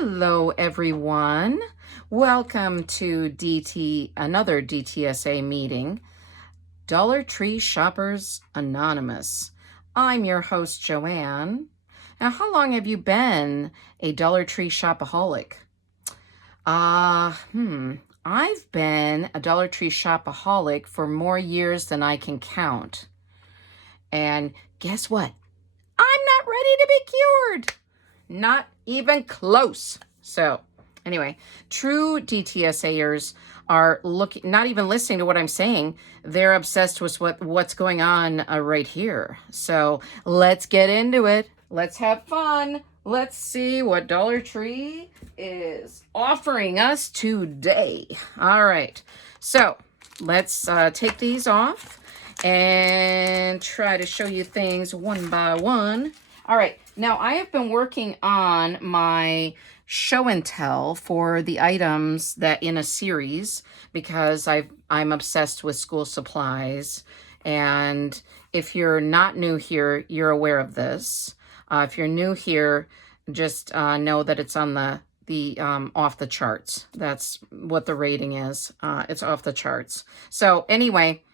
Hello, everyone. Welcome to another DTSA meeting, Dollar Tree Shoppers Anonymous. I'm your host, Joanne. Now, how long have you been a Dollar Tree shopaholic? I've been a Dollar Tree shopaholic for more years than I can count. And guess what? I'm not ready to be cured. Not even close. So anyway, true DTSAers are not even listening to what I'm saying. They're obsessed with what's going on right here. So let's get into it. Let's have fun. Let's see what Dollar Tree is offering us today. All right. So let's take these off and try to show you things one by one. All right, now I have been working on my show and tell for the items that in a series because I'm obsessed with school supplies. And if you're not new here, you're aware of this. If you're new here, just know that it's on the off the charts. That's what the rating is. It's off the charts. So anyway,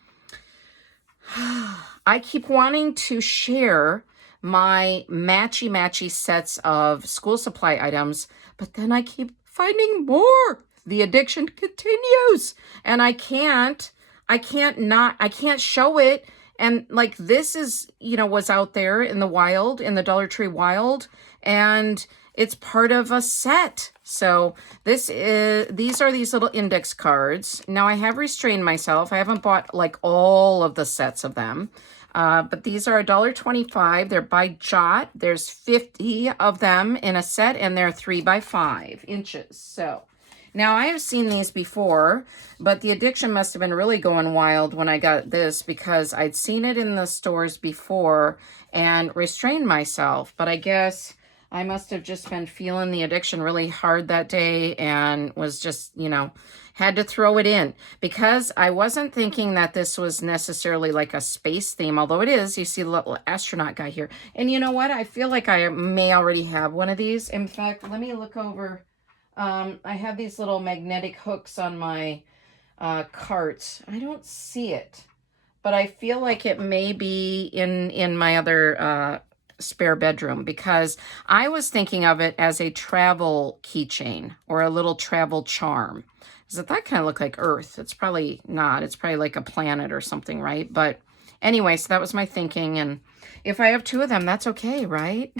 I keep wanting to share my matchy sets of school supply items, but then I keep finding more. The addiction continues, and I can't show it. And like this is, was out there in the wild, in the Dollar Tree wild, and it's part of a set. So these are these little index cards. Now I have restrained myself. I haven't bought like all of the sets of them. But these are $1.25. They're by Jot. There's 50 of them in a set, and they're 3 by 5 inches. So now I have seen these before, but the addiction must have been really going wild when I got this because I'd seen it in the stores before and restrained myself. But I guess I must have just been feeling the addiction really hard that day and was just, had to throw it in because I wasn't thinking that this was necessarily like a space theme, although it is. You see the little astronaut guy here. And you know what? I feel like I may already have one of these. In fact, let me look over. I have these little magnetic hooks on my cart. I don't see it, but I feel like it may be in my other spare bedroom because I was thinking of it as a travel keychain or a little travel charm. That kind of look like Earth. It's probably not. It's probably like a planet or something, right? But anyway, so that was my thinking. And if I have two of them, that's okay, right?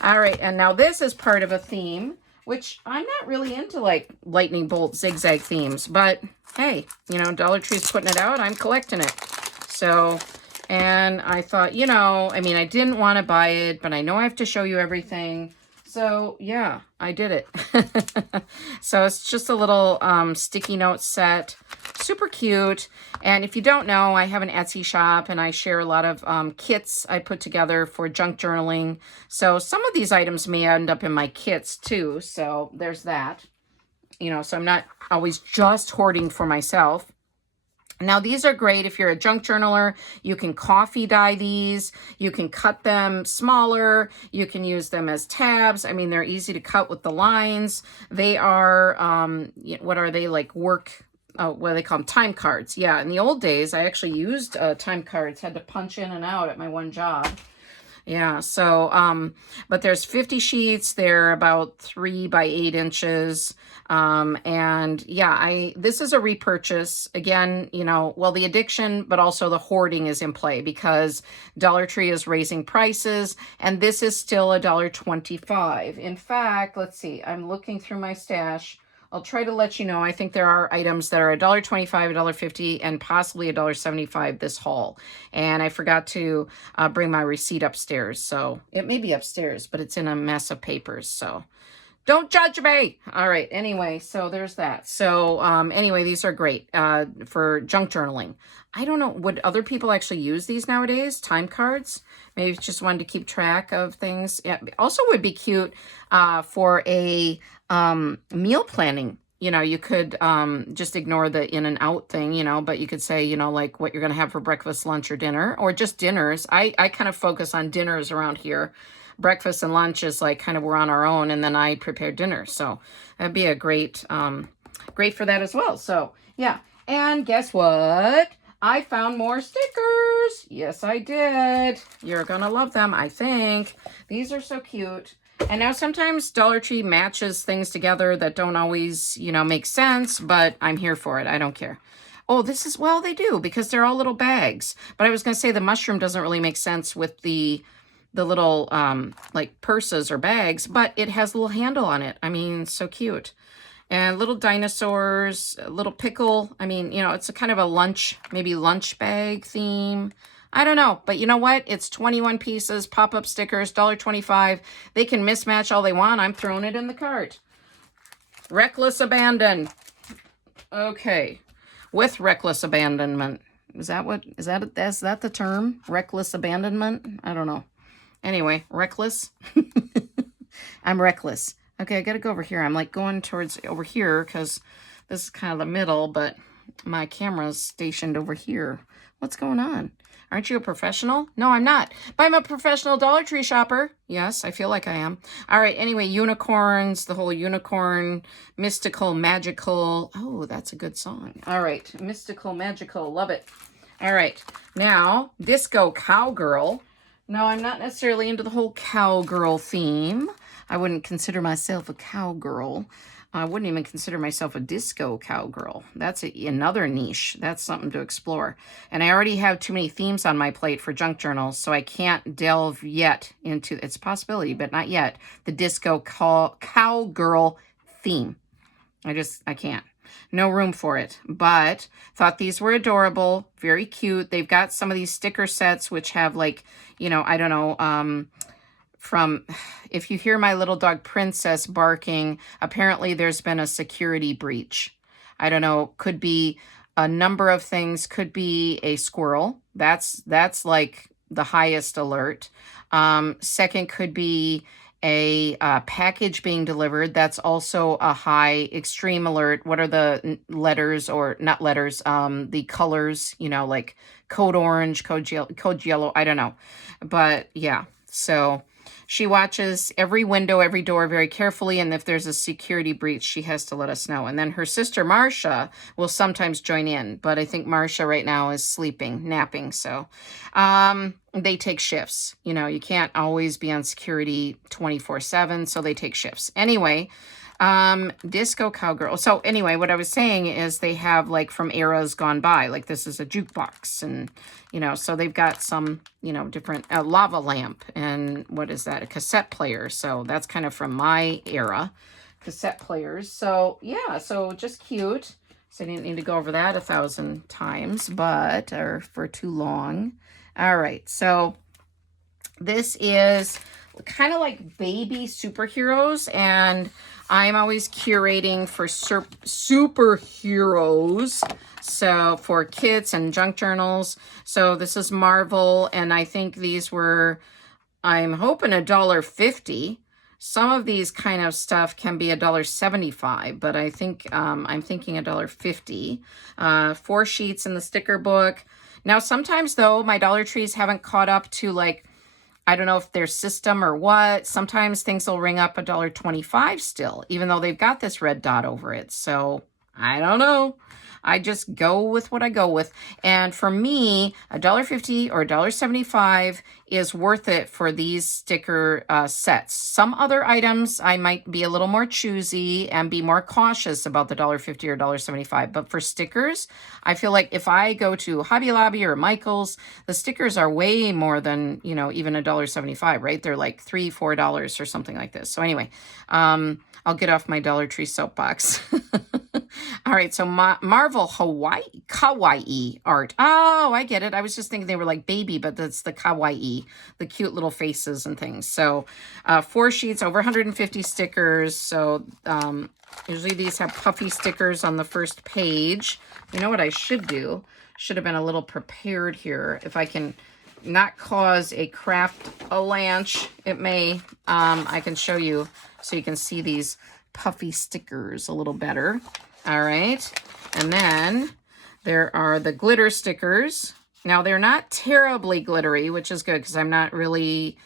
All right. And now this is part of a theme, which I'm not really into like lightning bolt zigzag themes. But hey, Dollar Tree's putting it out. I'm collecting it. So, and I thought, I didn't want to buy it, but I know I have to show you everything. So yeah, I did it. So it's just a little sticky note set, super cute. And if you don't know, I have an Etsy shop and I share a lot of kits I put together for junk journaling. So some of these items may end up in my kits too. So there's that, so I'm not always just hoarding for myself. Now, these are great if you're a junk journaler. You can coffee dye these. You can cut them smaller. You can use them as tabs. I mean, they're easy to cut with the lines. They are, what are they, like what do they call them? Time cards. Yeah, in the old days, I actually used time cards. Had to punch in and out at my one job. Yeah, so, but there's 50 sheets. They're about 3 by 8 inches. And yeah, this is a repurchase again, the addiction, but also the hoarding is in play because Dollar Tree is raising prices and this is still $1.25. In fact, let's see, I'm looking through my stash. I'll try to let you know. I think there are items that are $1.25, $1.50, and possibly $1.75 this haul. And I forgot to bring my receipt upstairs. So it may be upstairs, but it's in a mess of papers. So don't judge me. All right. Anyway, so there's that. So anyway, these are great for junk journaling. I don't know. Would other people actually use these nowadays? Time cards? Maybe just wanted to keep track of things. Yeah. Also would be cute for a meal planning. You could just ignore the in and out thing, but you could say, like what you're going to have for breakfast, lunch, or dinner, or just dinners. I kind of focus on dinners around here. breakfast and lunch is like kind of we're on our own, and then I prepare dinner. So that'd be a great, great for that as well. So yeah. And guess what? I found more stickers. Yes, I did. You're gonna love them, I think. These are so cute. And now sometimes Dollar Tree matches things together that don't always, you know, make sense, but I'm here for it. I don't care. Oh, this is, well, they do, because they're all little bags. But I was going to say the mushroom doesn't really make sense with the little, like, purses or bags, but it has a little handle on it. I mean, so cute. And little dinosaurs, a little pickle. I mean, you know, it's a kind of a lunch, maybe lunch bag theme. I don't know, but you know what? It's 21 pieces, pop-up stickers, $1.25. They can mismatch all they want. I'm throwing it in the cart. Reckless abandon. Okay. With reckless abandonment. Is that the term? Reckless abandonment? I don't know. Anyway, reckless. I'm reckless. Okay, I gotta go over here. I'm like going towards over here because this is kind of the middle, but my camera's stationed over here. What's going on? Aren't you a professional? No, I'm not. But I'm a professional Dollar Tree shopper. Yes, I feel like I am. All right, anyway, unicorns, the whole unicorn, mystical, magical. Oh, that's a good song. All right, mystical, magical, love it. All right, now, disco cowgirl. No, I'm not necessarily into the whole cowgirl theme. I wouldn't consider myself a cowgirl. I wouldn't even consider myself a disco cowgirl. That's another niche. That's something to explore. And I already have too many themes on my plate for junk journals, so I can't delve yet into, it's a possibility, but not yet, the disco cowgirl theme. I can't. No room for it. But thought these were adorable, very cute. They've got some of these sticker sets which have like, you know, I don't know, from, if you hear my little dog Princess barking, apparently there's been a security breach. I don't know, could be a number of things, could be a squirrel. That's like the highest alert. Second could be a package being delivered. That's also a high extreme alert. What are the letters, or not letters, the colors, you know, like code orange, code yellow, I don't know. But yeah, so she watches every window, every door very carefully, and if there's a security breach, she has to let us know. And then her sister, Marcia, will sometimes join in, but I think Marcia right now is sleeping, napping, so they take shifts. You know, you can't always be on security 24/7, so they take shifts. Anyway, disco cowgirl. So anyway, what I was saying is they have like from eras gone by, like this is a jukebox, and you know, so they've got some, you know, different lava lamp, and what is that, a cassette player. So that's kind of from my era, cassette players. So yeah, so just cute. So I didn't need to go over that 1,000 times, but or for too long. All right, so this is kind of like baby superheroes, and I'm always curating for superheroes, so for kits and junk journals. So this is Marvel, and I think these were, I'm hoping $1.50. Some of these kind of stuff can be $1.75, but I think I'm thinking $1.50. 4 sheets in the sticker book. Now sometimes though, my Dollar Trees haven't caught up to, like, I don't know if their system or what. Sometimes things will ring up $1.25 still, even though they've got this red dot over it. So I don't know. I just go with what I go with. And for me, $1.50 or $1.75 is worth it for these sticker sets. Some other items, I might be a little more choosy and be more cautious about the $1.50 or $1.75. But for stickers, I feel like if I go to Hobby Lobby or Michael's, the stickers are way more than, you know, even $1.75, right? They're like $3, $4 or something like this. So anyway, I'll get off my Dollar Tree soapbox. All right, so Marvel Kawaii art. Oh, I get it. I was just thinking they were like baby, but that's the kawaii, the cute little faces and things. So 4 sheets, over 150 stickers. So usually these have puffy stickers on the first page. You know what I should do? Should have been a little prepared here. If I can not cause a craft avalanche, it may. I can show you so you can see these puffy stickers a little better. All right, and then there are the glitter stickers. Now they're not terribly glittery, which is good because I'm not really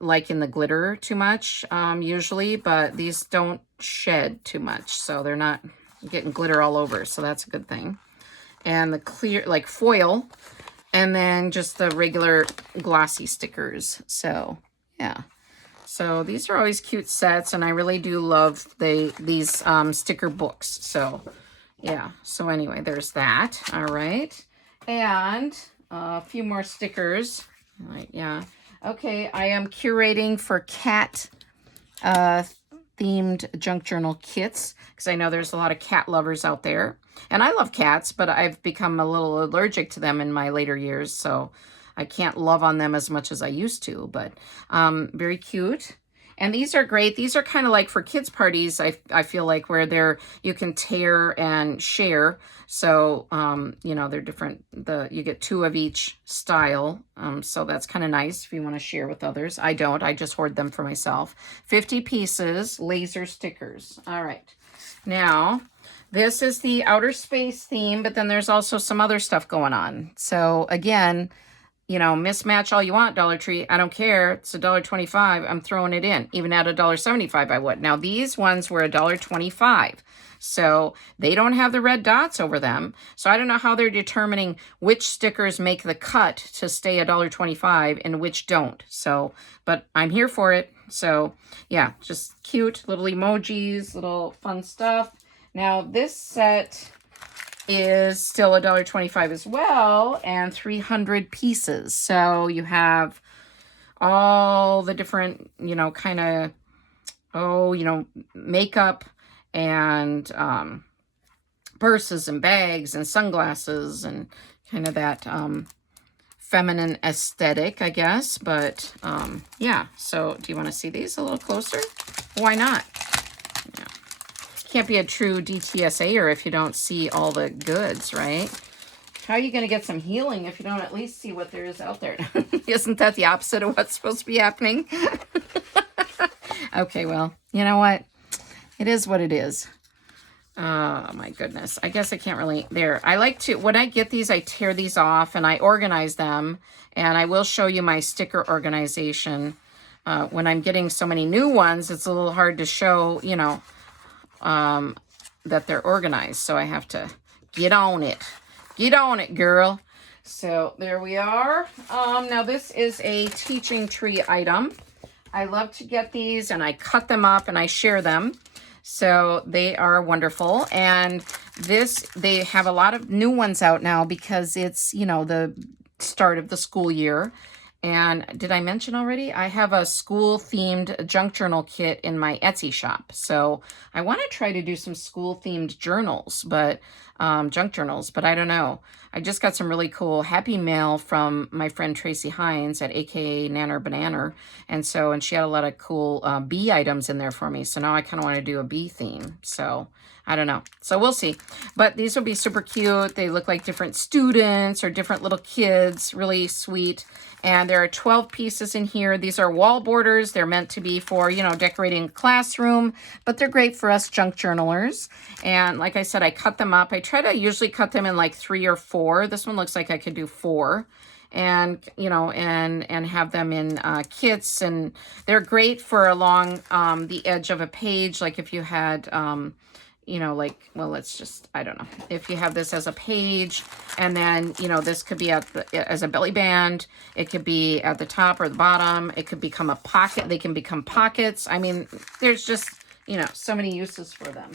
liking the glitter too much usually, but these don't shed too much, so they're not getting glitter all over, so that's a good thing. And the clear, like foil, and then just the regular glossy stickers. So yeah, so these are always cute sets, and I really do love these sticker books. So yeah, so anyway, there's that. All right, and a few more stickers. All right, yeah. Okay, I am curating for cat themed junk journal kits, because I know there's a lot of cat lovers out there. And I love cats, but I've become a little allergic to them in my later years, so I can't love on them as much as I used to, but very cute. And these are great. These are kind of like for kids' parties, I feel like, where you can tear and share. So, you know, they're different. You get 2 of each style. So that's kind of nice if you want to share with others. I don't. I just hoard them for myself. 50 pieces, laser stickers. All right. Now, this is the outer space theme, but then there's also some other stuff going on. So again, you know, mismatch all you want, Dollar Tree. I don't care. It's $1.25. I'm throwing it in. Even at $1.75, I would. Now, these ones were $1.25. So they don't have the red dots over them. So I don't know how they're determining which stickers make the cut to stay $1.25 and which don't. So, but I'm here for it. So yeah, just cute little emojis, little fun stuff. Now, this set is still $1.25 as well, and 300 pieces. So you have all the different, you know, kind of, you know, makeup and purses and bags and sunglasses and kind of that feminine aesthetic, I guess. But yeah, so do you want to see these a little closer? Why not? Yeah. Can't be a true DTSA-er if you don't see all the goods, right? How are you going to get some healing if you don't at least see what there is out there? Isn't that the opposite of what's supposed to be happening? Okay, well, you know what? It is what it is. Oh, my goodness. I guess I can't really... There. I like to... When I get these, I tear these off and I organize them. And I will show you my sticker organization. When I'm getting so many new ones, it's a little hard to show, you know, that they're organized. So I have to get on it. Get on it, girl. So there we are. Now this is a teaching tree item. I love to get these and I cut them up and I share them. So they are wonderful. And they have a lot of new ones out now because it's, you know, the start of the school year. And did I mention already? I have a school-themed junk journal kit in my Etsy shop. So I want to try to do some school-themed journals, but junk journals, but I don't know. I just got some really cool happy mail from my friend Tracy Hines at AKA Nanner Bananer. And she had a lot of cool bee items in there for me. So now I kind of want to do a bee theme. So I don't know. So we'll see. But these will be super cute. They look like different students or different little kids. Really sweet. And there are 12 pieces in here. These are wall borders. They're meant to be for, you know, decorating a classroom, but they're great for us junk journalers. And like I said, I cut them up. I try to usually cut them in like 3 or 4. This one looks like I could do 4. And, you know, and have them in kits. And they're great for along the edge of a page. Like if you had... you know, like, well, let's just, I don't know. If you have this as a page, and then, you know, this could be as a belly band. It could be at the top or the bottom. It could become a pocket. They can become pockets. I mean, there's just, you know, so many uses for them.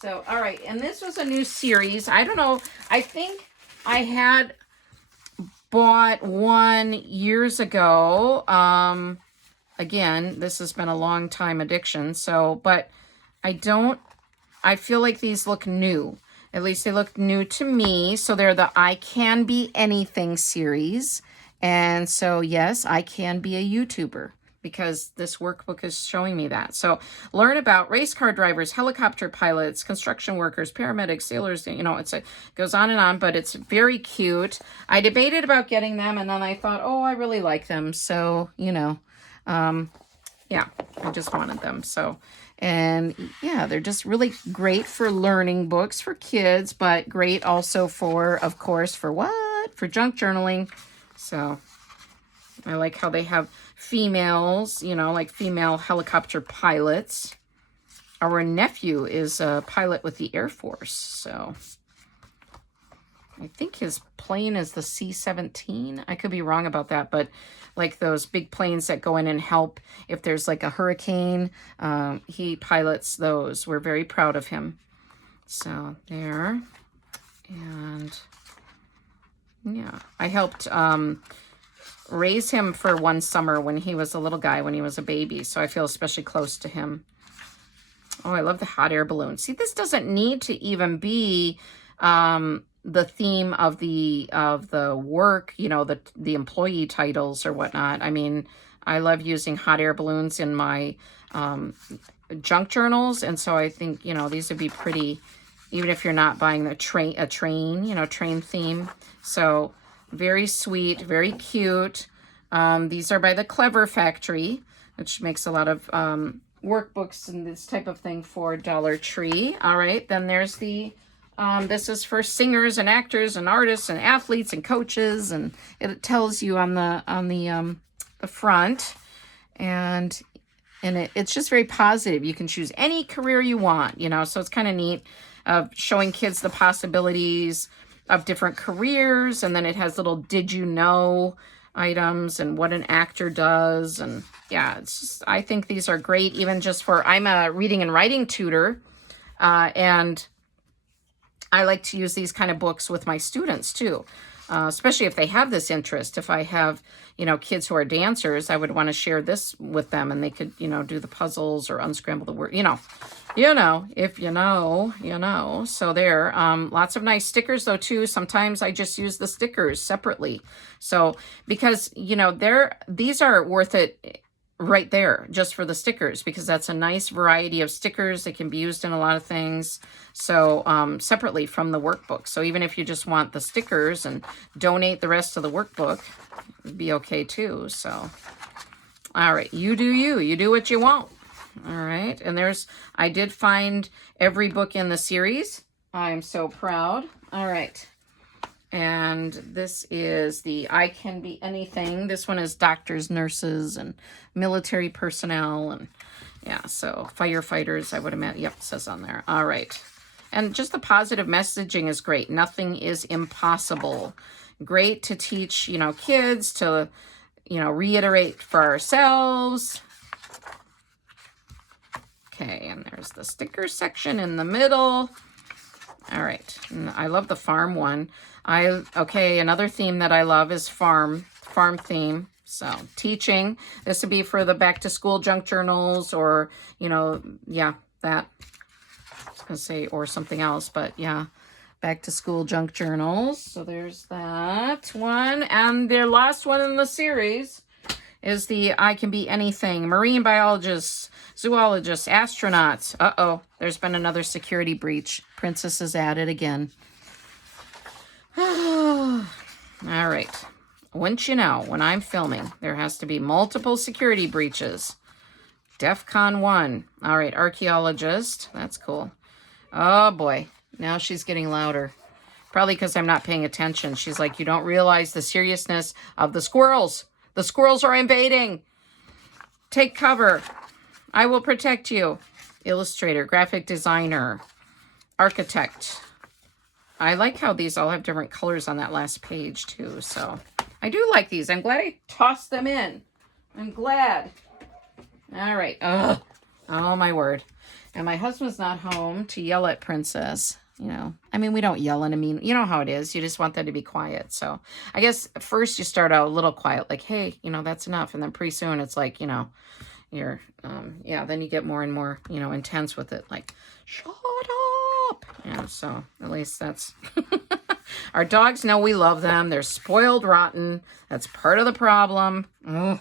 So, all right. And this was a new series. I don't know. I think I had bought one years ago. Again, this has been a long time addiction. So, but I feel like these look new. At least they look new to me. So they're the I Can Be Anything series. And so, yes, I can be a YouTuber because this workbook is showing me that. So learn about race car drivers, helicopter pilots, construction workers, paramedics, sailors, you know, it goes on and on, but it's very cute. I debated about getting them and then I thought, oh, I really like them. So, you know, yeah, I just wanted them. So... And yeah, they're just really great for learning books for kids, but great also for, of course, for what? For junk journaling. So I like how they have females, you know, like female helicopter pilots. Our nephew is a pilot with the Air Force, so I think his plane is the C-17. I could be wrong about that, but like those big planes that go in and help if there's like a hurricane, he pilots those. We're very proud of him. So there. And yeah, I helped raise him for one summer when he was a little guy, when he was a baby. So I feel especially close to him. Oh, I love the hot air balloon. See, this doesn't need to even be the theme of the work, you know, the employee titles or whatnot. I mean, I love using hot air balloons in my junk journals, and so I think, you know, these would be pretty, even if you're not buying a train, you know, train theme. So very sweet, very cute. These are by the Clever Factory, which makes a lot of workbooks and this type of thing for Dollar Tree. All right, then there's the this is for singers and actors and artists and athletes and coaches, and it tells you on the front, and it's just very positive. You can choose any career you want, you know, so it's kind of neat of showing kids the possibilities of different careers. And then it has little did you know items and what an actor does. And yeah, it's just, I think these are great, even just for, I'm a reading and writing tutor, and I like to use these kind of books with my students too, especially if they have this interest. If I have, you know, kids who are dancers, I would want to share this with them, and they could, you know, do the puzzles or unscramble the word, you know, if you know, you know. So there, lots of nice stickers though too. Sometimes I just use the stickers separately. So because, you know, these are worth it right there just for the stickers, because that's a nice variety of stickers. They can be used in a lot of things. So separately from the workbook. So even if you just want the stickers and donate the rest of the workbook, it'd be okay too. So, all right, you do what you want. All right, and I did find every book in the series. I'm so proud. All right. And this is the I Can Be Anything. This one is doctors, nurses, and military personnel. And yeah, so firefighters, I would imagine. Yep, it says on there. All right. And just the positive messaging is great. Nothing is impossible. Great to teach, you know, kids to, you know, reiterate for ourselves. Okay, and there's the sticker section in the middle. All right, and I love the farm one. Okay, another theme that I love is farm theme. So teaching, this would be for the back to school junk journals, or, you know, yeah, that, I was gonna say, or something else, but yeah, back to school junk journals. So there's that one. And the last one in the series is the I Can Be Anything. Marine biologists, zoologists, astronauts. Uh-oh, there's been another security breach. Princess is at it again. All right. Wouldn't you know, when I'm filming, there has to be multiple security breaches. DEFCON 1. All right, archaeologist. That's cool. Oh, boy. Now she's getting louder. Probably because I'm not paying attention. She's like, you don't realize the seriousness of the squirrels. The squirrels are invading. Take cover. I will protect you. Illustrator, graphic designer, architect. I like how these all have different colors on that last page too. So I do like these. I'm glad I tossed them in. I'm glad. All right. Ugh. Oh, my word. And my husband's not home to yell at Princess. You know, I mean, we don't yell in a mean, you know how it is. You just want them to be quiet. So I guess at first you start out a little quiet, like, hey, you know, that's enough. And then pretty soon it's like, you know, you're, yeah, then you get more and more, you know, intense with it. Like, shut up. Yeah, so at least that's, our dogs know we love them. They're spoiled rotten. That's part of the problem. Ugh.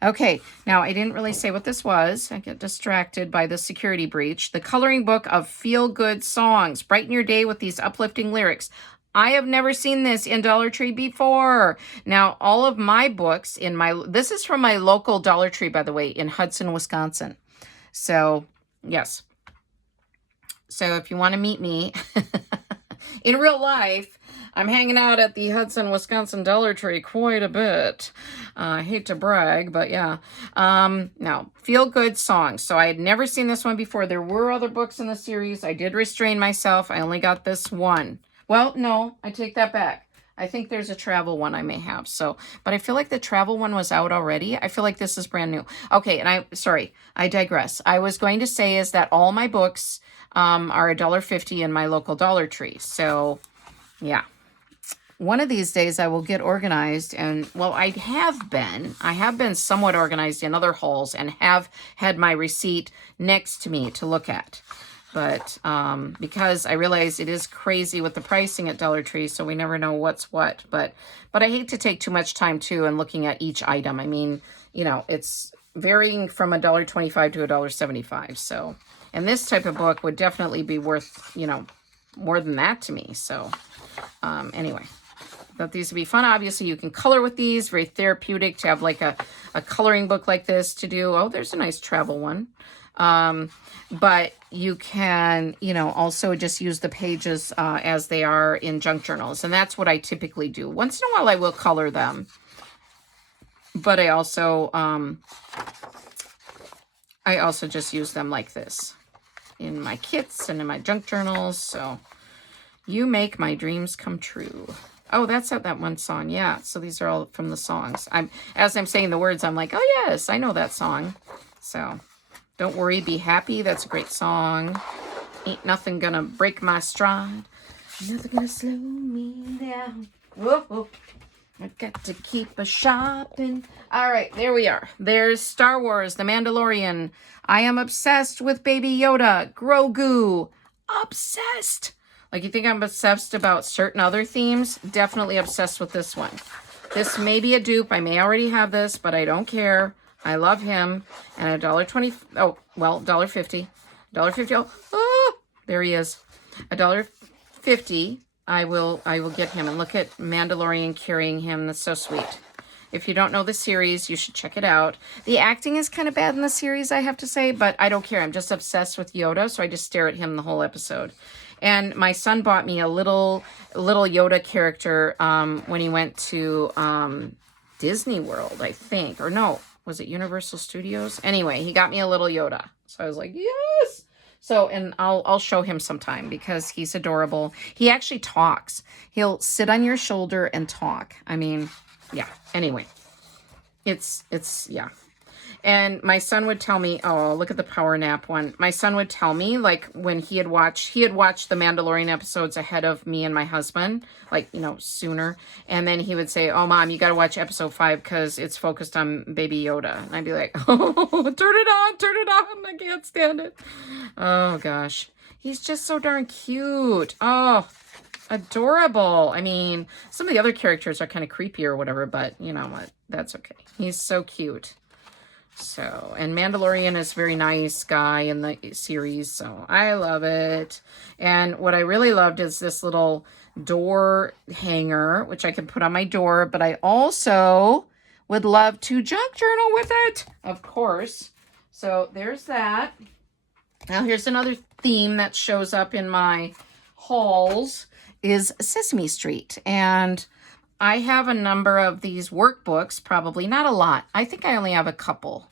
Okay, now I didn't really say what this was. I get distracted by the security breach. The coloring book of feel-good songs. Brighten your day with these uplifting lyrics. I have never seen this in Dollar Tree before. Now, all of my books this is from my local Dollar Tree, by the way, in Hudson, Wisconsin. So, yes. So if you want to meet me, in real life, I'm hanging out at the Hudson, Wisconsin Dollar Tree quite a bit. I hate to brag, but yeah. Now, Feel Good Songs. So I had never seen this one before. There were other books in the series. I did restrain myself. I only got this one. Well, no, I take that back. I think there's a travel one I may have. So, but I feel like the travel one was out already. I feel like this is brand new. Okay, and I digress. I was going to say is that all my books are $1.50 in my local Dollar Tree. So, yeah. One of these days I will get organized and, well, I have been somewhat organized in other hauls and have had my receipt next to me to look at. But because I realize it is crazy with the pricing at Dollar Tree, so we never know what's what. But I hate to take too much time, too, in looking at each item. I mean, you know, it's varying from $1.25 to $1.75. So, and this type of book would definitely be worth, you know, more than that to me. So, anyway, thought these would be fun. Obviously, you can color with these. Very therapeutic to have like a coloring book like this to do. Oh, there's a nice travel one. But you can, you know, also just use the pages as they are in junk journals. And that's what I typically do. Once in a while, I will color them. But I also just use them like this in my kits and in my junk journals. So you make my dreams come true. Oh, that's that one song. Yeah. So these are all from the songs. As I'm saying the words, I'm like, oh, yes, I know that song. So Don't Worry, Be Happy. That's a great song. Ain't nothing gonna break my stride. Nothing gonna slow me down. Whoa, whoa. I got to keep a shopping. All right, there we are. There's Star Wars, The Mandalorian. I am obsessed with Baby Yoda. Grogu. Obsessed. Like, you think I'm obsessed about certain other themes? Definitely obsessed with this one. This may be a dupe. I may already have this, but I don't care. I love him. And $1.20. Oh, well, $1.50. $1.50. Oh, there he is. $1.50. I will get him. And look at Mandalorian carrying him. That's so sweet. If you don't know the series, you should check it out. The acting is kind of bad in the series, I have to say, but I don't care. I'm just obsessed with Yoda, so I just stare at him the whole episode. And my son bought me a little Yoda character when he went to Disney World, I think. Or no, was it Universal Studios? Anyway, he got me a little Yoda. So I was like, yes! So, and I'll show him sometime because he's adorable. He actually talks. He'll sit on your shoulder and talk. I mean, yeah. Anyway, it's yeah. And my son would tell me, oh, look at the power nap one. My son would tell me, like, when he had watched the Mandalorian episodes ahead of me and my husband, like, you know, sooner. And then he would say, oh, Mom, you got to watch episode 5 because it's focused on Baby Yoda. And I'd be like, oh, turn it on. I can't stand it. Oh, gosh. He's just so darn cute. Oh, adorable. I mean, some of the other characters are kind of creepy or whatever, but you know what? That's okay. He's so cute. So, and Mandalorian is a very nice guy in the series, so I love it. And what I really loved is this little door hanger, which I can put on my door, but I also would love to junk journal with it, of course. So there's that. Now here's another theme that shows up in my hauls is Sesame Street. And I have a number of these workbooks, probably not a lot. I think I only have a couple.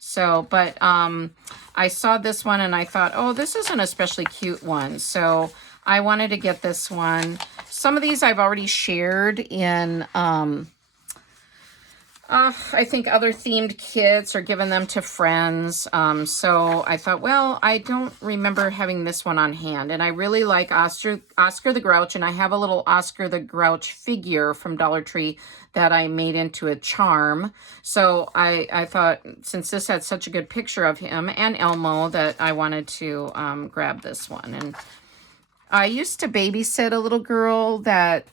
So, but I saw this one and I thought, oh, this is an especially cute one. So I wanted to get this one. Some of these I've already shared in, I think other themed kits or given them to friends. So I thought, well, I don't remember having this one on hand. And I really like Oscar the Grouch. And I have a little Oscar the Grouch figure from Dollar Tree that I made into a charm. So I thought, since this had such a good picture of him and Elmo, that I wanted to grab this one. And I used to babysit a little girl that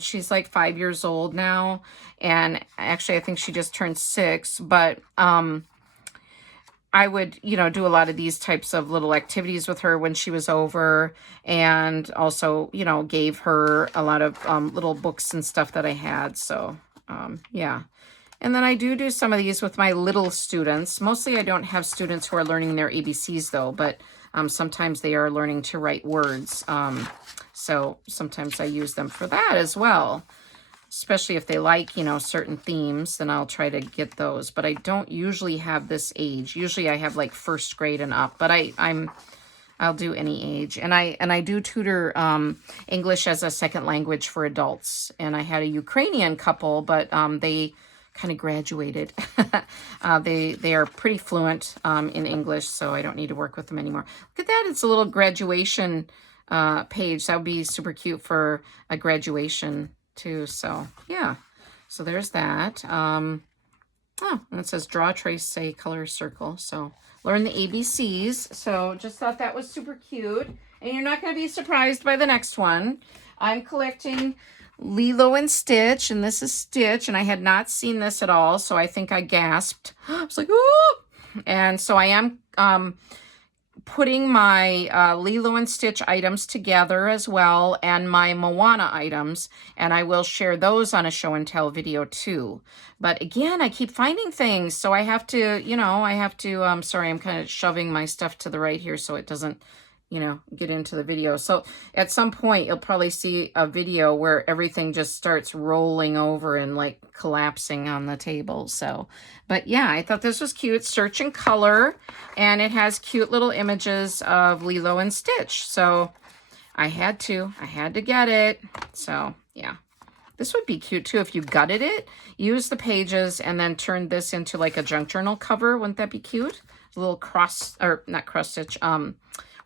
she's like 5 years old now. And actually, I think she just turned 6. But I would, you know, do a lot of these types of little activities with her when she was over. And also, you know, gave her a lot of little books and stuff that I had. So, yeah. And then I do some of these with my little students. Mostly I don't have students who are learning their ABCs, though. But sometimes they are learning to write words. So sometimes I use them for that as well. Especially if they like, you know, certain themes, then I'll try to get those. But I don't usually have this age. Usually I have like first grade and up, but I'll do any age. And I do tutor English as a second language for adults. And I had a Ukrainian couple, but they kind of graduated. They are pretty fluent in English, so I don't need to work with them anymore. Look at that. It's a little graduation page. That would be super cute for a graduation too. So yeah, so there's that. Oh, and it says draw, trace, say, color, circle. So learn the ABCs. So just thought that was super cute. And you're not going to be surprised by the next one. I'm collecting Lilo and Stitch, and this is Stitch, and I had not seen this at all, so I think I gasped. I was like, oh! And so I am putting my Lilo and Stitch items together as well, and my Moana items, and I will share those on a show and tell video too. But again, I keep finding things, so I have to, you know, sorry, I'm kind of shoving my stuff to the right here so it doesn't, you know, get into the video. So at some point you'll probably see a video where everything just starts rolling over and like collapsing on the table. So, but yeah, I thought this was cute. Search and color, and it has cute little images of Lilo and Stitch. So I had to get it. So yeah, this would be cute too if you gutted it, use the pages, and then turn this into like a junk journal cover. Wouldn't that be cute? A little not cross stitch,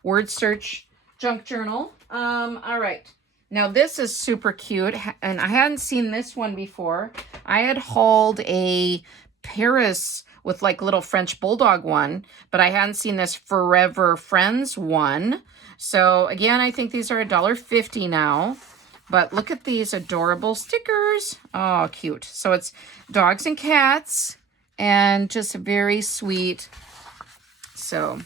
word search junk journal. All right. Now this is super cute, and I hadn't seen this one before. I had hauled a Paris with like little French bulldog one, but I hadn't seen this Forever Friends one. So again, I think these are $1.50 now. But look at these adorable stickers. Oh, cute. So it's dogs and cats, and just very sweet. So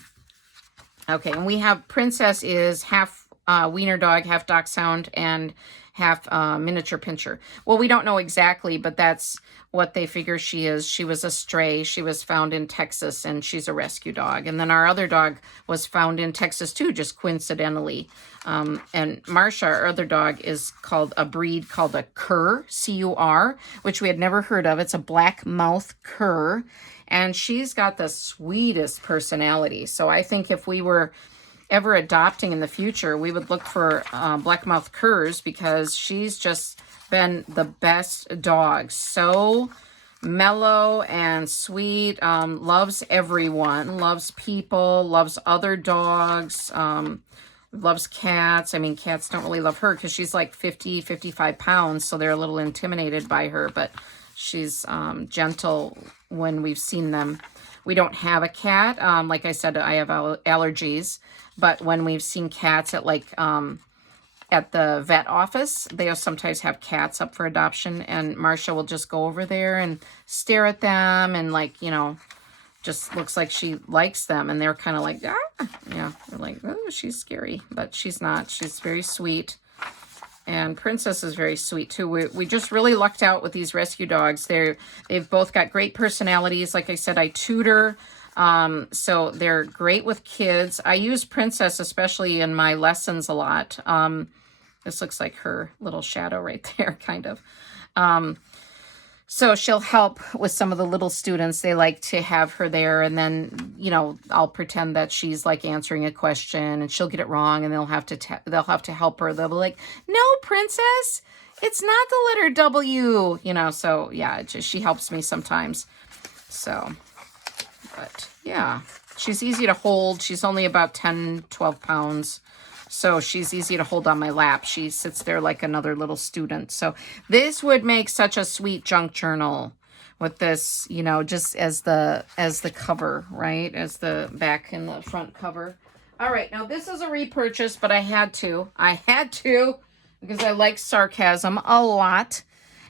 okay, and we have Princess is half wiener dog, half dachshund, and half miniature pinscher. Well, we don't know exactly, but that's what they figure she is. She was a stray. She was found in Texas, and she's a rescue dog. And then our other dog was found in Texas too, just coincidentally. And Marsha, our other dog, is called a breed called a cur, C-U-R, which we had never heard of. It's a black mouth cur. And she's got the sweetest personality. So I think if we were ever adopting in the future, we would look for blackmouth curs, because she's just been the best dog. So mellow and sweet, loves everyone, loves people, loves other dogs, loves cats. I mean, cats don't really love her because she's like 50, 55 pounds, so they're a little intimidated by her, but she's gentle when we've seen them. We don't have a cat. Like I said, I have allergies, but when we've seen cats at like at the vet office, they'll sometimes have cats up for adoption, and Marsha will just go over there and stare at them, and like, you know, just looks like she likes them, and they're kind of like, ah, yeah, they're like, oh, she's scary, but she's not. She's very sweet. And Princess is very sweet too. We just really lucked out with these rescue dogs. They've both got great personalities. Like I said, I tutor, so they're great with kids. I use Princess especially in my lessons a lot. This looks like her little shadow right there, kind of. So she'll help with some of the little students. They like to have her there, and then, you know, I'll pretend that she's like answering a question, and she'll get it wrong, and they'll have to help her. They'll be like, "No, Princess, it's not the letter W," you know. So yeah, she helps me sometimes. So, but yeah, she's easy to hold. She's only about 10, 12 pounds. So she's easy to hold on my lap. She sits there like another little student. So this would make such a sweet junk journal with this, you know, just as the cover, right? As the back and the front cover. All right, now this is a repurchase, but I had to because I like sarcasm a lot.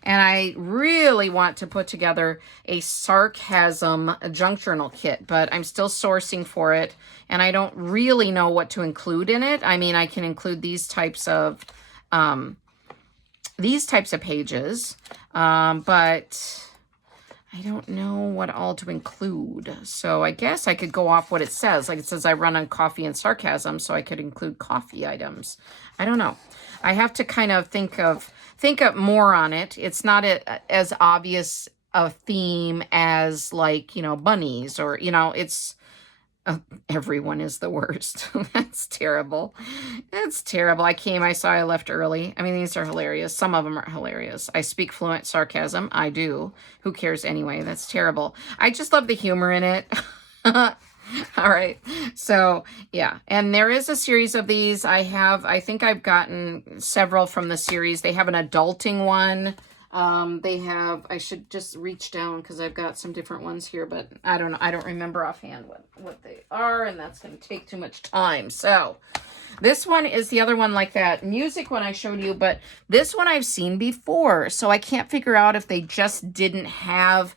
And I really want to put together a sarcasm junk journal kit, but I'm still sourcing for it, and I don't really know what to include in it. I mean, I can include these types of pages, but I don't know what all to include. So I guess I could go off what it says. Like it says I run on coffee and sarcasm, so I could include coffee items. I don't know. I have to kind of think up more on it. It's not as obvious a theme as like, you know, bunnies or, you know, it's everyone is the worst. That's terrible. That's terrible. I saw I left early. I mean, these are hilarious. Some of them are hilarious. I speak fluent sarcasm. I do. Who cares anyway? That's terrible. I just love the humor in it. All right. So, yeah. And there is a series of these. I think I've gotten several from the series. They have an adulting one. I should just reach down because I've got some different ones here, but I don't know. I don't remember offhand what they are, and that's going to take too much time. So this one is the other one like that music one I showed you, but this one I've seen before. So I can't figure out if they just didn't have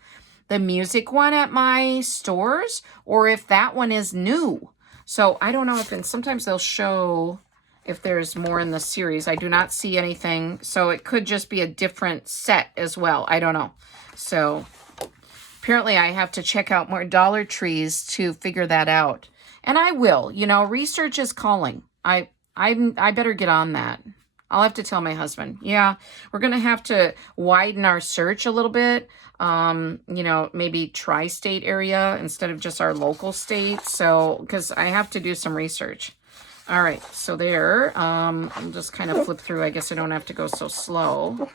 the music one at my stores or if that one is new. So I don't know and sometimes they'll show if there's more in the series. I do not see anything. So it could just be a different set as well. I don't know. So apparently I have to check out more Dollar Trees to figure that out. And I will. You know, research is calling. I better get on that. I'll have to tell my husband. Yeah, we're going to have to widen our search a little bit. You know, maybe tri-state area instead of just our local state. So, because I have to do some research. All right, so there, I'll just kind of flip through. I guess I don't have to go so slow,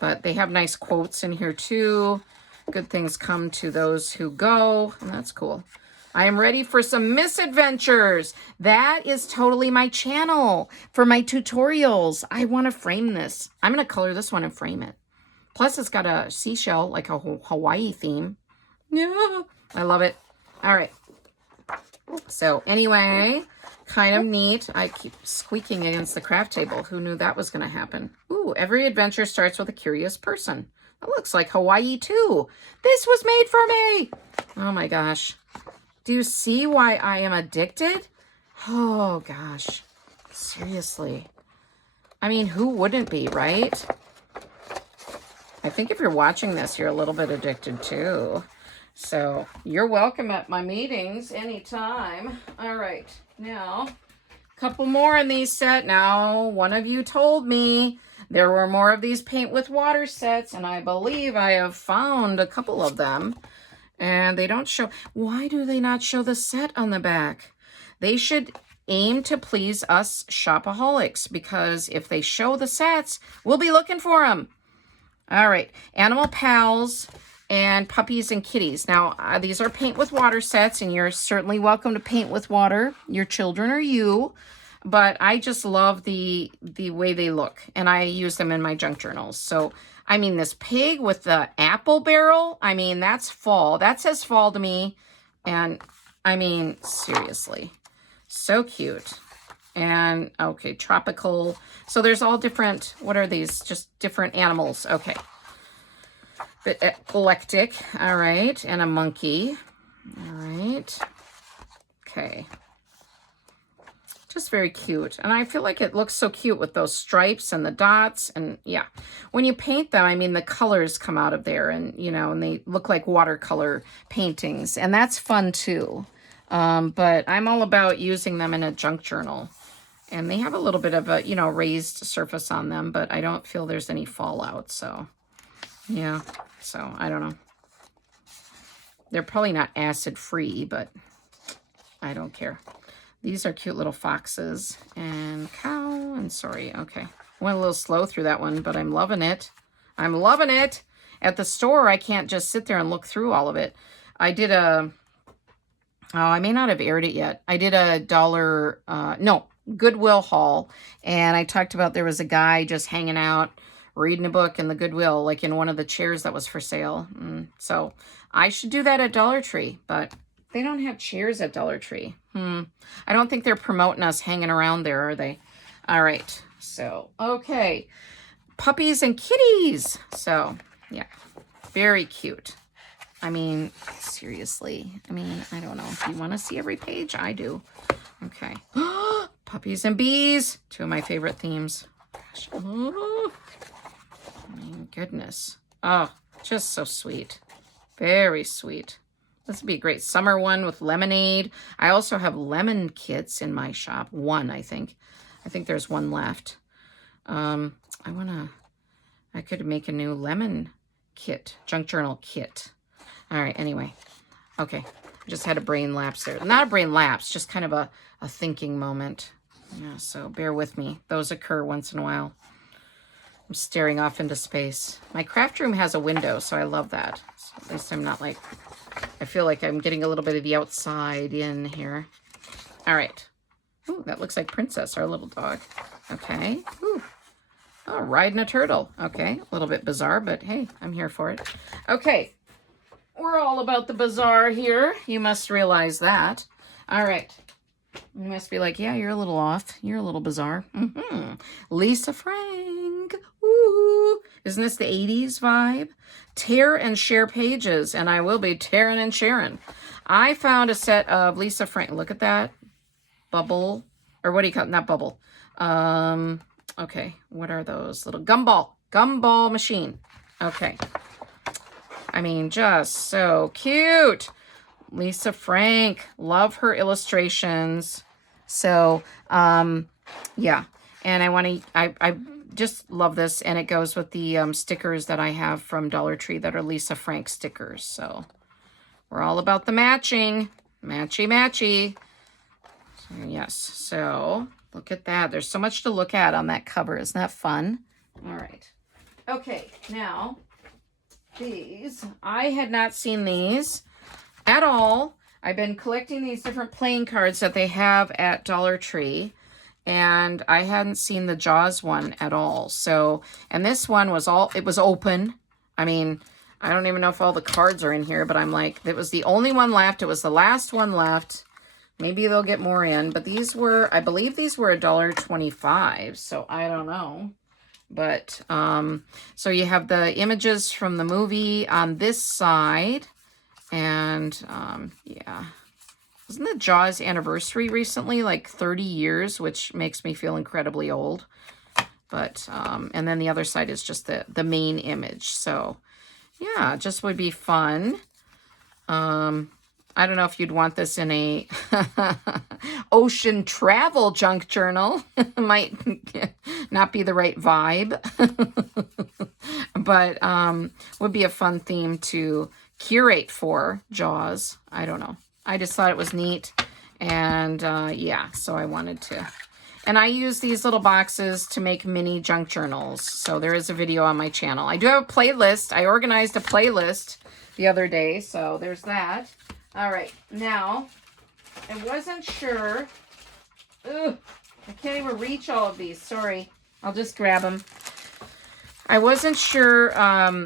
but they have nice quotes in here too. Good things come to those who go, and that's cool. I am ready for some misadventures. That is totally my channel for my tutorials. I want to frame this. I'm going to color this one and frame it. Plus, it's got a seashell, like a Hawaii theme. Yeah, I love it. All right. So anyway, kind of neat. I keep squeaking against the craft table. Who knew that was going to happen? Ooh, every adventure starts with a curious person. It looks like Hawaii too. This was made for me. Oh my gosh. Do you see why I am addicted? Oh gosh. Seriously. I mean, who wouldn't be, right? I think if you're watching this, you're a little bit addicted too. So you're welcome at my meetings anytime. All right, now a couple more in these set. Now, one of you told me there were more of these paint with water sets, and I believe I have found a couple of them. And they don't show. Why do they not show the set on the back? They should aim to please us shopaholics, because if they show the sets, we'll be looking for them. All right, Animal Pals and Puppies and Kitties. Now, these are paint with water sets, and you're certainly welcome to paint with water, your children or you. But I just love the way they look, and I use them in my junk journals. So, I mean, this pig with the apple barrel, I mean, that's fall. That says fall to me. And, I mean, seriously, so cute. And, okay, tropical. So there's all different, what are these? Just different animals. Okay. But eclectic, all right, and a monkey, all right, okay, just very cute, and I feel like it looks so cute with those stripes and the dots, and yeah, when you paint them, I mean, the colors come out of there, and you know, and they look like watercolor paintings, and that's fun too, but I'm all about using them in a junk journal, and they have a little bit of a, you know, raised surface on them, but I don't feel there's any fallout, so yeah. So, I don't know. They're probably not acid-free, but I don't care. These are cute little foxes and cow and sorry. Okay. Went a little slow through that one, but I'm loving it. I'm loving it. At the store, I can't just sit there and look through all of it. I did a... Oh, I may not have aired it yet. I did a Goodwill haul, and I talked about there was a guy just hanging out reading a book in the Goodwill, like in one of the chairs that was for sale. So I should do that at Dollar Tree, but they don't have chairs at Dollar Tree. I don't think they're promoting us hanging around there, are they? All right. So, okay. Puppies and kitties. So, yeah. Very cute. I mean, seriously. I mean, I don't know. If you want to see every page, I do. Okay. Puppies and bees. Two of my favorite themes. Gosh. Oh. My goodness. Oh, just so sweet. Very sweet. This would be a great summer one with lemonade. I also have lemon kits in my shop. One, I think. I think there's one left. I could make a new lemon kit, junk journal kit. All right, anyway. Okay, I just had a brain lapse there. Not a brain lapse, just kind of a thinking moment. Yeah, so bear with me. Those occur once in a while. I'm staring off into space. My craft room has a window, so I love that. So at least I'm not like, I feel like I'm getting a little bit of the outside in here. All right. Ooh, that looks like Princess, our little dog. Okay. Ooh. Oh, riding a turtle. Okay, a little bit bizarre, but hey, I'm here for it. Okay. We're all about the bizarre here. You must realize that. All right. You must be like, yeah, you're a little off. You're a little bizarre. Lisa Frank. Ooh. Isn't this the 80s vibe? Tear and share pages, and I will be tearing and sharing. I found a set of Lisa Frank. Look at that. Bubble. Or what do you call it? Not bubble. Okay. What are those? Little gumball. Gumball machine. Okay. I mean, just so cute. Lisa Frank, love her illustrations. So, yeah. And I just love this. And it goes with the stickers that I have from Dollar Tree that are Lisa Frank stickers. So, we're all about the matching. Matchy, matchy. So, yes. So, look at that. There's so much to look at on that cover. Isn't that fun? All right. Okay, now, these. I had not seen these at all. I've been collecting these different playing cards that they have at Dollar Tree, and I hadn't seen the Jaws one at all. So, and this one was it was open. I mean, I don't even know if all the cards are in here, but I'm like, it was the only one left. It was the last one left. Maybe they'll get more in, but these were, I believe these were $1.25, so I don't know. But, so you have the images from the movie on this side. And, yeah. Wasn't the Jaws anniversary recently, like 30 years, which makes me feel incredibly old. But, and then the other side is just the main image. So, yeah, just would be fun. I don't know if you'd want this in a ocean travel junk journal. Might not be the right vibe. But would be a fun theme to curate for Jaws. I don't know. I just thought it was neat. And yeah, so I wanted to. And I use these little boxes to make mini junk journals. So there is a video on my channel. I do have a playlist. I organized a playlist the other day. So there's that. All right, now, I wasn't sure. Ugh, I can't even reach all of these. Sorry, I'll just grab them. I wasn't sure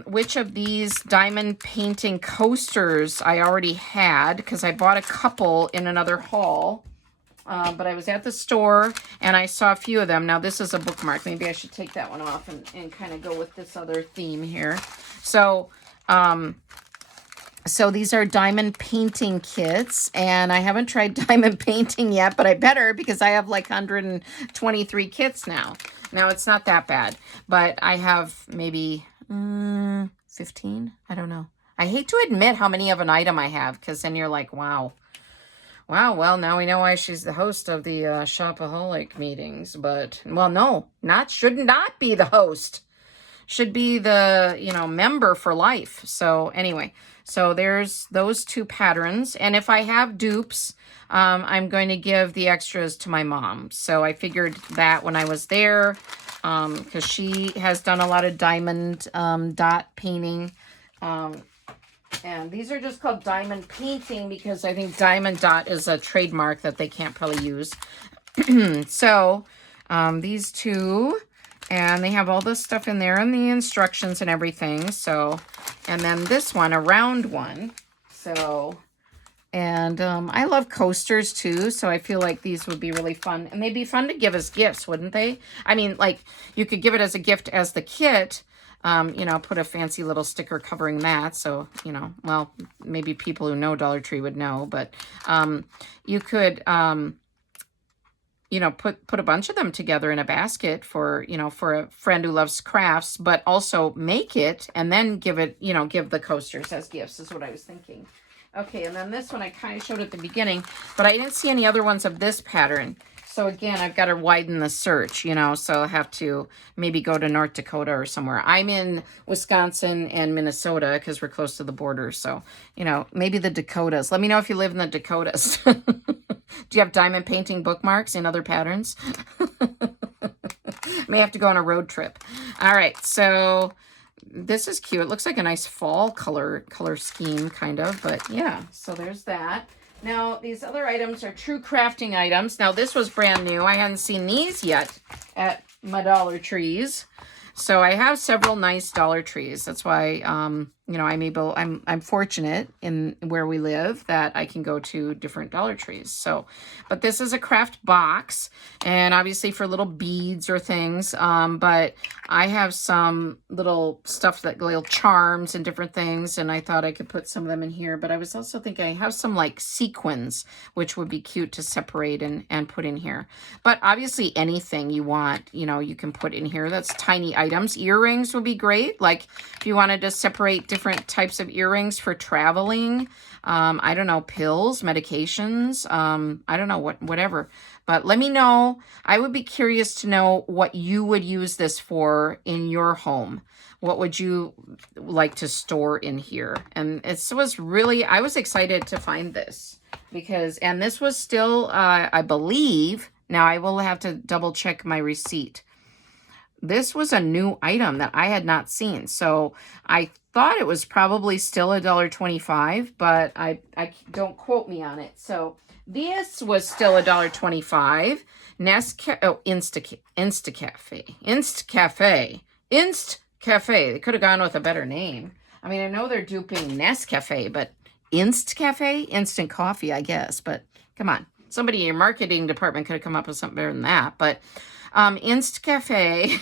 which of these diamond painting coasters I already had, because I bought a couple in another haul. But I was at the store, and I saw a few of them. Now, this is a bookmark. Maybe I should take that one off and kind of go with this other theme here. So, so these are diamond painting kits, and I haven't tried diamond painting yet, but I better because I have like 123 kits now. Now, it's not that bad, but I have maybe 15. I don't know. I hate to admit how many of an item I have, because then you're like, wow. Wow, well, now we know why she's the host of the Shopaholic meetings, but, well, no, should not be the host. Should be the, member for life. So anyway, so there's those two patterns. And if I have dupes, I'm going to give the extras to my mom. So I figured that when I was there, because she has done a lot of diamond dot painting. And these are just called diamond painting because I think diamond dot is a trademark that they can't probably use. So these two... And they have all this stuff in there and the instructions and everything. So, and then this one, a round one. So, and I love coasters too. So I feel like these would be really fun. And they'd be fun to give as gifts, wouldn't they? I mean, like you could give it as a gift as the kit. Put a fancy little sticker covering that. So, well, maybe people who know Dollar Tree would know. But you could... you know, put a bunch of them together in a basket for, you know, for a friend who loves crafts, but also make it and then give it, you know, give the coasters as gifts is what I was thinking. Okay, and then this one I kind of showed at the beginning, but I didn't see any other ones of this pattern. So again, I've got to widen the search, you know, so I'll have to maybe go to North Dakota or somewhere. I'm in Wisconsin and Minnesota because we're close to the border. So, you know, maybe the Dakotas. Let me know if you live in the Dakotas. Do you have diamond painting bookmarks in other patterns? May have to go on a road trip. All right, so this is cute. It looks like a nice fall color scheme, kind of. But yeah, so there's that. Now, these other items are true crafting items. Now, this was brand new. I hadn't seen these yet at my Dollar Trees. So I have several nice Dollar Trees. That's why, you know, I'm fortunate in where we live that I can go to different Dollar Trees. So, but this is a craft box, and obviously for little beads or things. But I have some little stuff, that little charms and different things, and I thought I could put some of them in here. But I was also thinking I have some like sequins, which would be cute to separate and put in here. But obviously anything you want, you know, you can put in here. That's tiny items. Earrings would be great. Like if you wanted to separate different types of earrings for traveling, I don't know, pills, medications, I don't know, whatever. But let me know. I would be curious to know what you would use this for in your home. What would you like to store in here? And it was really, I was excited to find this because, and this was still, I believe, now I will have to double check my receipt. This was a new item that I had not seen. So I thought it was probably still $1.25, but I don't quote me on it. So this was still $1.25. Instacafe. They could have gone with a better name. I mean, I know they're duping Nescafe, but Instacafe? Instant coffee, I guess. But come on. Somebody in your marketing department could have come up with something better than that. But Instacafe,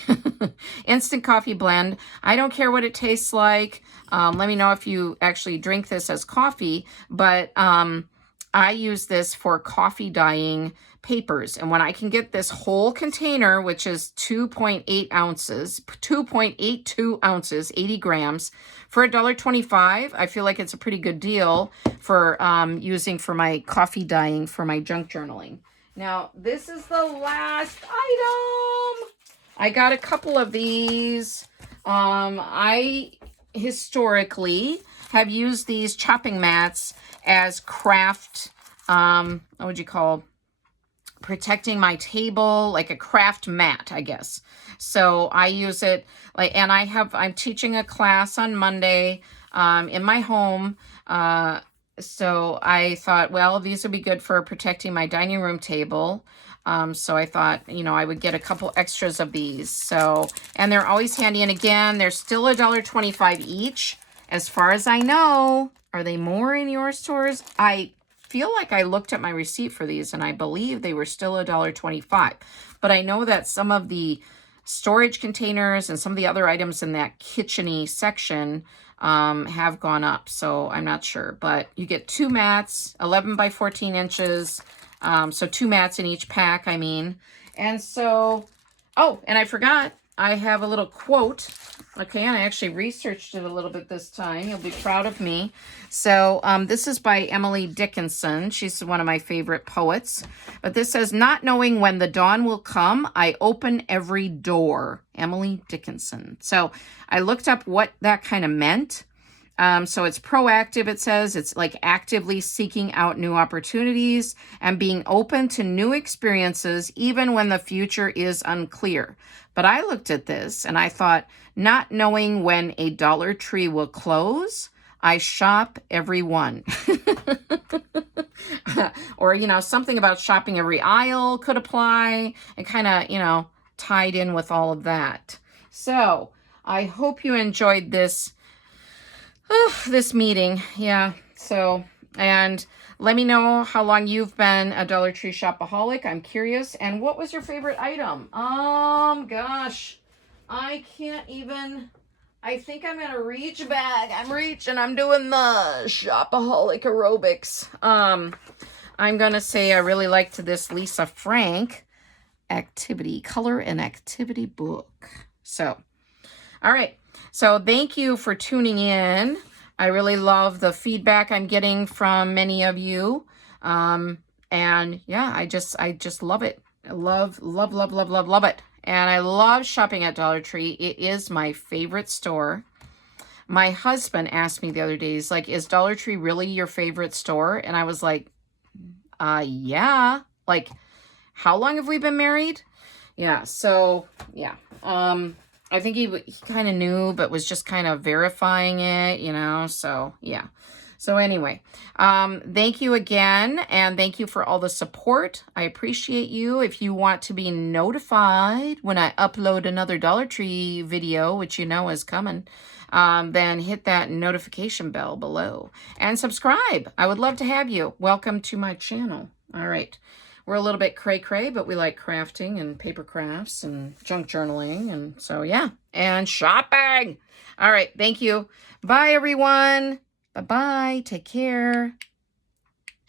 instant coffee blend. I don't care what it tastes like. Let me know if you actually drink this as coffee, but I use this for coffee dyeing papers. And when I can get this whole container, which is 2.8 ounces, 2.82 ounces, 80 grams, for $1.25, I feel like it's a pretty good deal for using for my coffee dyeing for my junk journaling. Now, this is the last item. I got a couple of these. I historically have used these chopping mats as craft, what would you call, protecting my table, like a craft mat, I guess. So I use it, like, and I'm teaching a class on Monday in my home. So I thought, well, these would be good for protecting my dining room table. So I thought, you know, I would get a couple extras of these. So, and they're always handy. And again, they're still $1.25 each. As far as I know, are they more in your stores? I feel like I looked at my receipt for these and I believe they were still $1.25. But I know that some of the storage containers and some of the other items in that kitchen-y section have gone up, so I'm not sure. But you get 2 mats, 11 by 14 inches, so 2 mats in each pack, I mean. And so, oh, and I forgot, I have a little quote. Okay, and I actually researched it a little bit this time. You'll be proud of me. So this is by Emily Dickinson. She's one of my favorite poets. But this says, "Not knowing when the dawn will come, I open every door." Emily Dickinson. So I looked up what that kind of meant. So it's proactive, it says. It's like actively seeking out new opportunities and being open to new experiences, even when the future is unclear. But I looked at this and I thought, not knowing when a Dollar Tree will close, I shop every one. Or, you know, something about shopping every aisle could apply. It kind of, you know, tied in with all of that. So I hope you enjoyed this meeting. Yeah. So, and let me know how long you've been a Dollar Tree shopaholic. I'm curious. And what was your favorite item? Gosh, I can't even, I think I'm going to reach back. I'm reaching. I'm doing the shopaholic aerobics. I'm going to say I really liked this Lisa Frank. activity, color and activity book. So, all right. So thank you for tuning in. I really love the feedback I'm getting from many of you. And yeah, I just love it. I love it. And I love shopping at Dollar Tree. It is my favorite store. My husband asked me the other day, he's like, is Dollar Tree really your favorite store? And I was like, yeah. Like, how long have we been married? Yeah, so, yeah. I think he kind of knew, but was just kind of verifying it, you know, so, yeah. So anyway, thank you again, and thank you for all the support. I appreciate you. If you want to be notified when I upload another Dollar Tree video, which you know is coming, then hit that notification bell below. And subscribe. I would love to have you. Welcome to my channel. All right. We're a little bit cray-cray, but we like crafting and paper crafts and junk journaling. And so, yeah. And shopping. All right. Thank you. Bye, everyone. Bye-bye. Take care.